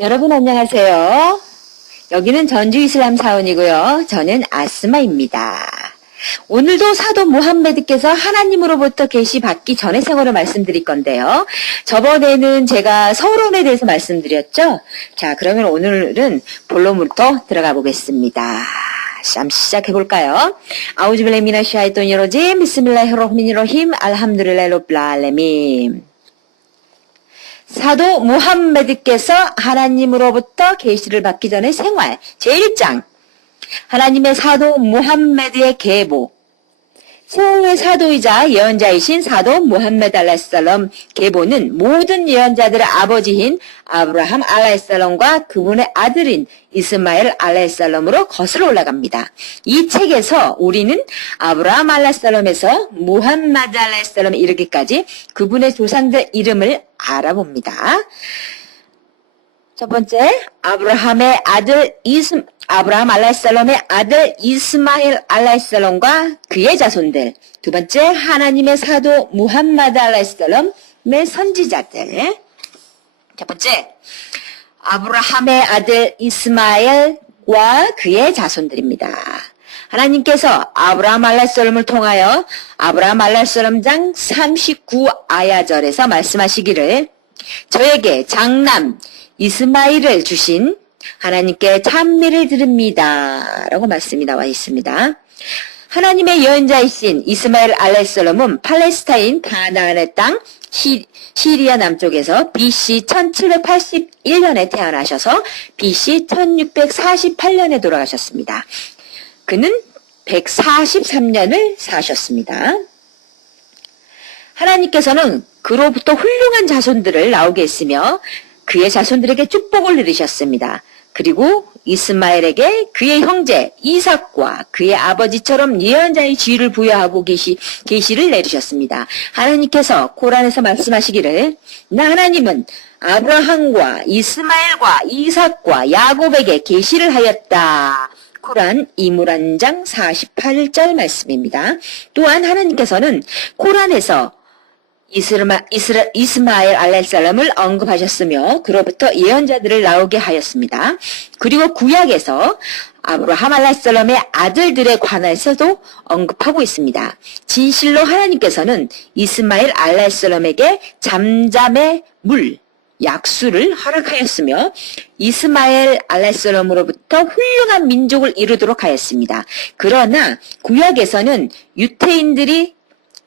여러분 안녕하세요. 여기는 전주 이슬람 사원이고요. 저는 아스마입니다. 오늘도 사도 무함메드께서 하나님으로부터 계시 받기 전의 생활을 말씀드릴 건데요. 저번에는 제가 서론에 대해서 말씀드렸죠. 자, 그러면 오늘은 본론부터 들어가 보겠습니다. 한번 시작해 볼까요? 아우즈빌라히 미나sh 샤이토니르 러짐 비스밀라히르rah마니르라힘 알함두릴라히 rabbil 알라민. 사도 무함메드께서 하나님으로부터 계시를 받기 전의 생활 제1장 하나님의 사도 무함메드의 계보 최후의 사도이자 예언자이신 사도 무함메드 알라히살람 계보는 모든 예언자들의 아버지인 아브라함 알라히살람과 그분의 아들인 이스마엘 알라히살람으로 거슬러 올라갑니다. 이 책에서 우리는 아브라함 알라히살람에서 무함메드 알라히살람에 이르기까지 그분의 조상들 이름을 알아봅니다. 첫 번째, 아브라함 알라히살람의 아들 이스마엘 알라히살람과 그의 자손들. 두 번째, 하나님의 사도 무함메드 알라히살람의 선지자들. 첫 번째, 아브라함의 아들 이스마엘과 그의 자손들입니다. 하나님께서 아브라함 알라히살람을 통하여 아브라함 알라히살람장 39아야절에서 말씀하시기를 저에게 장남 이스마일을 주신 하나님께 찬미를 드립니다. 라고 말씀이 나와 있습니다. 하나님의 예언자이신 이스마엘 알라히살람은 팔레스타인 가나안의 땅 시리아 남쪽에서 BC 1781년에 태어나셔서 BC 1648년에 돌아가셨습니다. 그는 143년을 사셨습니다. 하나님께서는 그로부터 훌륭한 자손들을 나오게 했으며 그의 자손들에게 축복을 내리셨습니다. 그리고 이스마엘에게 그의 형제 이삭과 그의 아버지처럼 예언자의 지위를 부여하고 계시를 내리셨습니다. 하나님께서 코란에서 말씀하시기를 나 하나님은 아브라함과 이스마엘과 이삭과 야곱에게 계시를 하였다. 코란 이무란장 48절 말씀입니다. 또한 하나님께서는 코란에서 이스마엘 알라히살람을 언급하셨으며 그로부터 예언자들을 나오게 하였습니다. 그리고 구약에서 아브라함 알라히살람의 아들들에 관해서도 언급하고 있습니다. 진실로 하나님께서는 이스마엘 알라히살람에게 잠잠의 물, 약수를 허락하였으며 이스마엘 알라히살람으로부터 훌륭한 민족을 이루도록 하였습니다. 그러나 구약에서는 유태인들이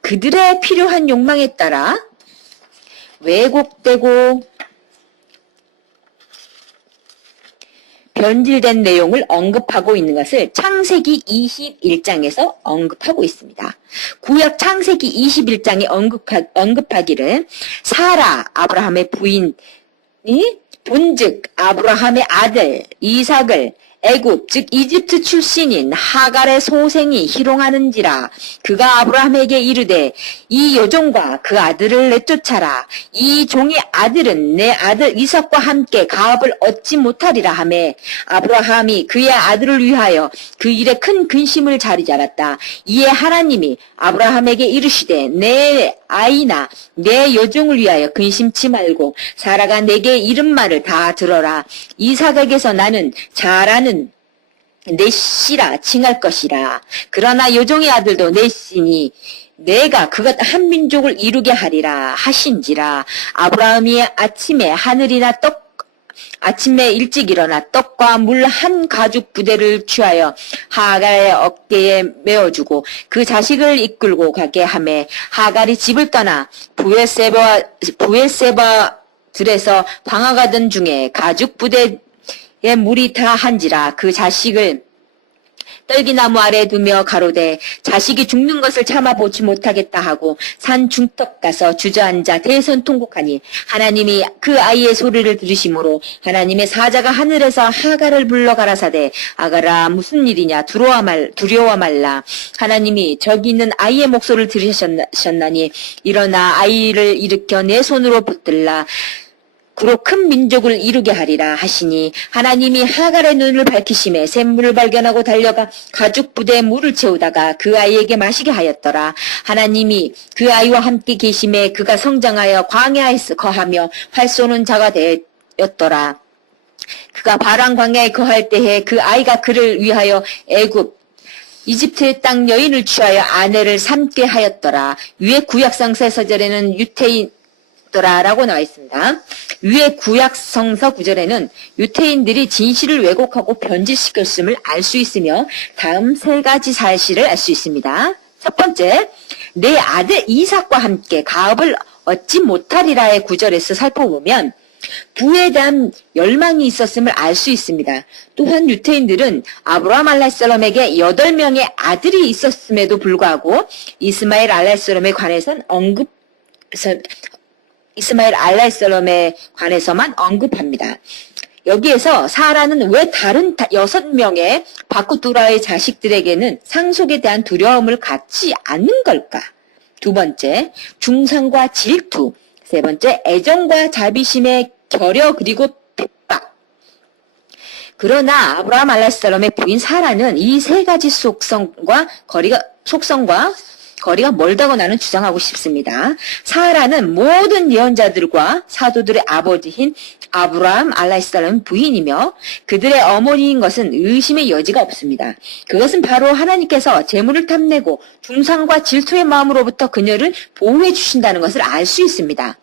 그들의 필요한 욕망에 따라 왜곡되고 변질된 내용을 언급하고 있는 것을 창세기 21장에서 언급하고 있습니다. 구약 창세기 21장에 언급하기를 사라 아브라함의 부인이 본즉 아브라함의 아들 이삭을 애굽 즉 이집트 출신인 하갈의 소생이 희롱하는지라 그가 아브라함에게 이르되 이 여종과 그 아들을 내쫓아라 이 종의 아들은 내 아들 이삭과 함께 가업을 얻지 못하리라 하매 아브라함이 그의 아들을 위하여 그 일에 큰 근심을 자리 잡았다. 이에 하나님이 아브라함에게 이르시되 내 아이나 내 여종을 위하여 근심치 말고 사라가 내게 이른 말을 다 들어라. 이삭에게서 나는 잘하는 내 씨라 칭할 것이라. 그러나 여종의 아들도 내 씨니 내가 그것 한 민족을 이루게 하리라 하신지라. 아브라함이 아침에 일찍 일어나 떡과 물 한 가죽 부대를 취하여 하갈의 어깨에 메어주고 그 자식을 이끌고 가게 하매 하갈이 집을 떠나 부엘세바들에서 방황하던 중에 가죽 부대에 물이 다 한지라. 그 자식을 떨기나무 아래 두며 가로되 자식이 죽는 것을 참아보지 못하겠다 하고 산 중턱 가서 주저앉아 대선통곡하니 하나님이 그 아이의 소리를 들으심으로 하나님의 사자가 하늘에서 하갈을 불러 가라사대 아가라 무슨 일이냐 두려워 말라. 하나님이 저기 있는 아이의 목소리를 들으셨나니 일어나 아이를 일으켜 내 손으로 붙들라. 그로 큰 민족을 이루게 하리라 하시니 하나님이 하갈의 눈을 밝히심에 샘물을 발견하고 달려가 가죽 부대에 물을 채우다가 그 아이에게 마시게 하였더라. 하나님이 그 아이와 함께 계심에 그가 성장하여 광야에서 거하며 활 쏘는 자가 되었더라. 그가 바란 광야에 거할 때에 그 아이가 그를 위하여 애굽 이집트의 땅 여인을 취하여 아내를 삼게 하였더라. 위에 구약성서 서절에는 유태인더라라고 나와 있습니다. 위에 구약성서 구절에는 유태인들이 진실을 왜곡하고 변질시켰음을 알 수 있으며 다음 세 가지 사실을 알 수 있습니다. 첫 번째, 내 아들 이삭과 함께 가업을 얻지 못하리라의 구절에서 살펴보면 부에 대한 열망이 있었음을 알 수 있습니다. 또한 유태인들은 아브라함 알라이살람에게 8명의 아들이 있었음에도 불구하고 이스마엘 알라이살람에 관해서는 이스마엘 알라이살람에 관해서만 언급합니다. 여기에서 사라는 왜 다른 6명의 바쿠두라의 자식들에게는 상속에 대한 두려움을 갖지 않는 걸까? 두 번째, 중상과 질투. 세 번째, 애정과 자비심의 결여 그리고 핍박. 그러나 아브라함 알라이살람의 부인 사라는 이 세 가지 속성과 거리가 멀다고 나는 주장하고 싶습니다. 사라는 모든 예언자들과 사도들의 아버지인 아브라함 알라이살람 부인이며 그들의 어머니인 것은 의심의 여지가 없습니다. 그것은 바로 하나님께서 재물을 탐내고 중상과 질투의 마음으로부터 그녀를 보호해 주신다는 것을 알 수 있습니다.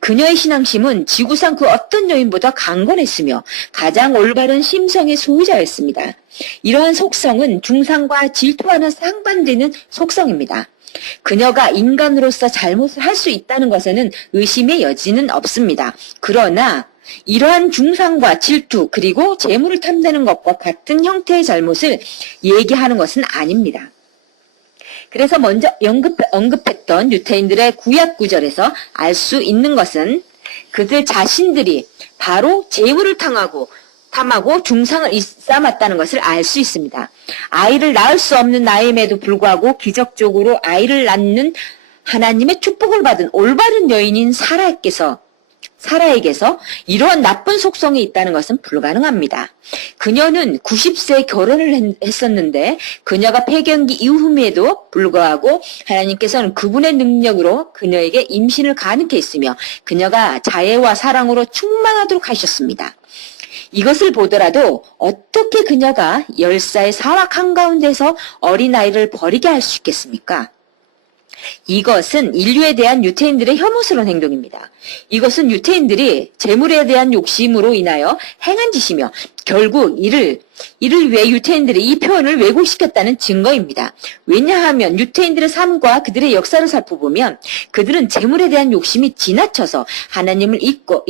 그녀의 신앙심은 지구상 그 어떤 여인보다 강건했으며 가장 올바른 심성의 소유자였습니다. 이러한 속성은 중상과 질투와는 상반되는 속성입니다. 그녀가 인간으로서 잘못을 할 수 있다는 것에는 의심의 여지는 없습니다. 그러나 이러한 중상과 질투 그리고 재물을 탐내는 것과 같은 형태의 잘못을 얘기하는 것은 아닙니다. 그래서 먼저 언급했던 유태인들의 구약 구절에서 알 수 있는 것은 그들 자신들이 바로 재물을 탐하고 중상을 일삼았다는 것을 알 수 있습니다. 아이를 낳을 수 없는 나이임에도 불구하고 기적적으로 아이를 낳는 하나님의 축복을 받은 올바른 여인인 사라에게서 이러한 나쁜 속성이 있다는 것은 불가능합니다. 그녀는 90세에 결혼을 했었는데 그녀가 폐경기 이후임에도 불구하고 하나님께서는 그분의 능력으로 그녀에게 임신을 가능케 했으며 그녀가 자애와 사랑으로 충만하도록 하셨습니다. 이것을 보더라도 어떻게 그녀가 10살의 사막 한가운데서 어린아이를 버리게 할 수 있겠습니까? 이것은 인류에 대한 유태인들의 혐오스러운 행동입니다. 이것은 유태인들이 재물에 대한 욕심으로 인하여 행한 짓이며 결국 이를 위해 유태인들이 이 표현을 왜곡시켰다는 증거입니다. 왜냐하면 유태인들의 삶과 그들의 역사를 살펴보면 그들은 재물에 대한 욕심이 지나쳐서 하나님을 잊고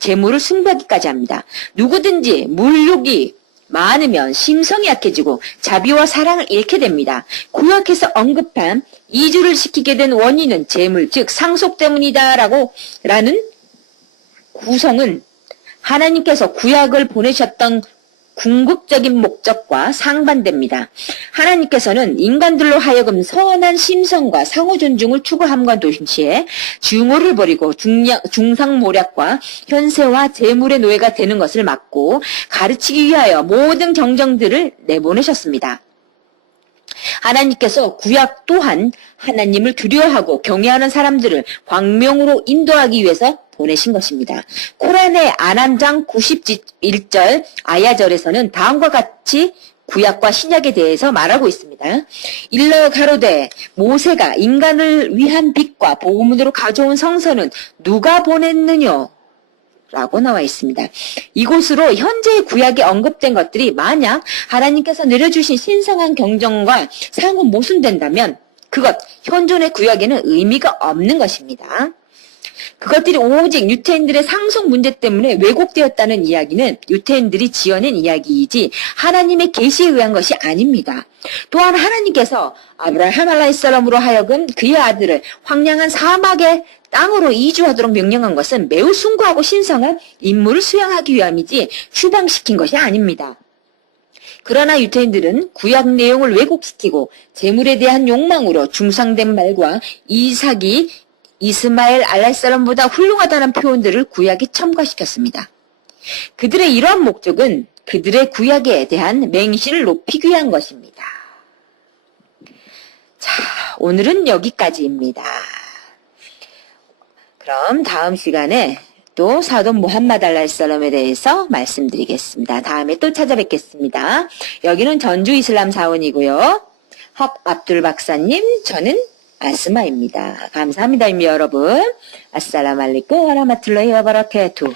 재물을 숭배하기까지 합니다. 누구든지 물욕이 많으면 심성이 약해지고 자비와 사랑을 잃게 됩니다. 구약에서 언급한 이주를 시키게 된 원인은 재물, 즉 상속 때문이다라는 구성은 하나님께서 구약을 보내셨던 궁극적인 목적과 상반됩니다. 하나님께서는 인간들로 하여금 선한 심성과 상호 존중을 추구함과 동시에 증오를 버리고 중상모략과 현세와 재물의 노예가 되는 것을 막고 가르치기 위하여 모든 경정들을 내보내셨습니다. 하나님께서 구약 또한 하나님을 두려워하고 경외하는 사람들을 광명으로 인도하기 위해서 보내신 것입니다. 코란의 안함장 91절 아야절에서는 다음과 같이 구약과 신약에 대해서 말하고 있습니다. 일러 가로되 모세가 인간을 위한 빛과 복음으로 가져온 성서는 누가 보냈느냐? 라고 나와 있습니다. 이곳으로 현재의 구약에 언급된 것들이 만약 하나님께서 내려주신 신성한 경정과 상호 모순된다면 그것 현존의 구약에는 의미가 없는 것입니다. 그것들이 오직 유태인들의 상속 문제 때문에 왜곡되었다는 이야기는 유태인들이 지어낸 이야기이지 하나님의 계시에 의한 것이 아닙니다. 또한 하나님께서 아브라함 알라이살람으로 하여금 그의 아들을 황량한 사막의 땅으로 이주하도록 명령한 것은 매우 숭고하고 신성한 임무를 수행하기 위함이지 추방시킨 것이 아닙니다. 그러나 유태인들은 구약 내용을 왜곡시키고 재물에 대한 욕망으로 중상된 말과 이삭이 이스마엘 알라이살람보다 훌륭하다는 표현들을 구약에 첨가시켰습니다. 그들의 이러한 목적은 그들의 구약에 대한 맹신을 높이기 위한 것입니다. 자, 오늘은 여기까지입니다. 그럼 다음 시간에 또 사돈 무함마드 알라히살람에 대해서 말씀드리겠습니다. 다음에 또 찾아뵙겠습니다. 여기는 전주 이슬람 사원이고요. 학 압둘 박사님, 저는 아스마입니다. 감사합니다, 여러분. 아살라말리쿰 와라마툴라히 와바라카투.